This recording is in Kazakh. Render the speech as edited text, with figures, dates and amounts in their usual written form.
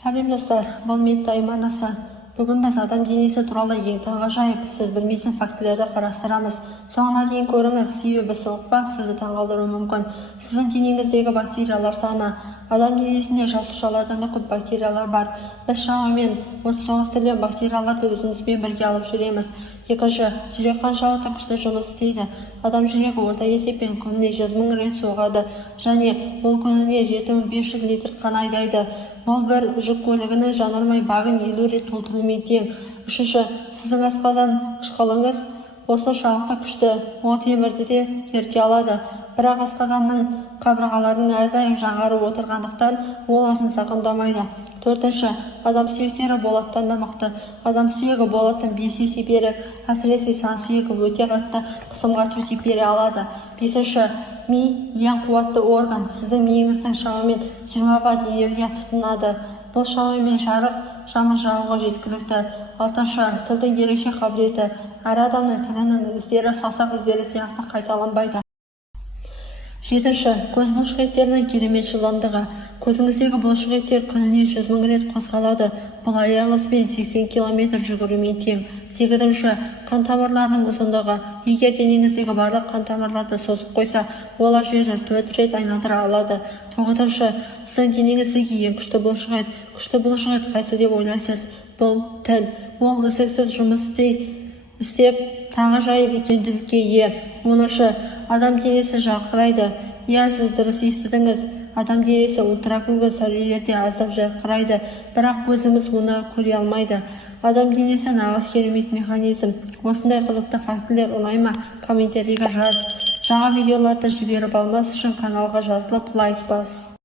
Сәлем достар, бұл метті айманасы. Бүгін біз адам денесі туралы ең таңғажайып, сіз білмейтін фактілерді қарастырамыз. Соңына дейін көріңіз, себебі соңғы факт сізді таңғалдыруы мүмкін. Сіздің денеңіздегі бактериялар саны. Адам денесінде жасушалардан да көп бактериялар бар. Біз шамамен 39 түрлі бактерияларды өзімізбен бірге алып жүреміз. Екінші, жүрек қаншалықты күшті жұмыс істейді. Адам жүрегі орта есеппен күніне 100 000 рет соғады, және ол күніне 7500 литр қан айдайды. Бұл бір жүк көлігінің жанармай багын 50 рет толтырумен тең. Үшінші, сіздің асқазан қышқылыңыз осыншалықты күшті, ол темірді де ерте алады. Бірақ асқазанның қабырғаларының әрдайым жаңарып отырғандықтан ол озын зақымдамайды. Төртінші, адам сүйектері болаттан да мықты. Адам сүйегі болаттан 5 есе берік, әсіресе сан сүйегі өте қатты қысымға төтеп бере алады. Бесінші, ми ең қуатты орган. Сіздің миыңыздың шамамен 20 ватт энергия тұтынады. Бұл шамамен жарық шамы жағуға жеткілікті. Алтыншы, тілдің ерекше қабілеті. Әр адамның тілінің іздері саусақ іздері сияқты қайталанбайды. Жетінші, көз бұлшықеттерінің керемет жылдамдығы. Көзіңіздегі бұлшықеттер күніне 100 000 рет қозғалады. Бұл аяғыңызбен 80 км жүгірумен тең. Сегізінші, қан тамырларының ұзындығы. Егер денеңіздегі барлық қан тамырларды созып қойса, олар жерді 4 рет айналдыра алады. Тоғызыншы, сіздің денеңіздегі ең күшті бұлшықет. Күшті бұлшықет қайсы деп ойлайсыз? Бұл тіл. Ол үздіксіз жұмыс істеп таңғажайып икемділікке ие. Оныншы, адам денесі жарқырайды. Иә, сіз дұрыс естідіңіз. Адам денесі ультракүлгін сәулелерде аздап жарқырайды, бірақ көзіміз оны көре алмайды. Адам денесі нағыз керемет механизм. Осындай қызықты фактілер ұнай ма? Комментарийға жаз. Жаңа видеоларды жіберіп алмас үшін каналға жазылып лайк бас.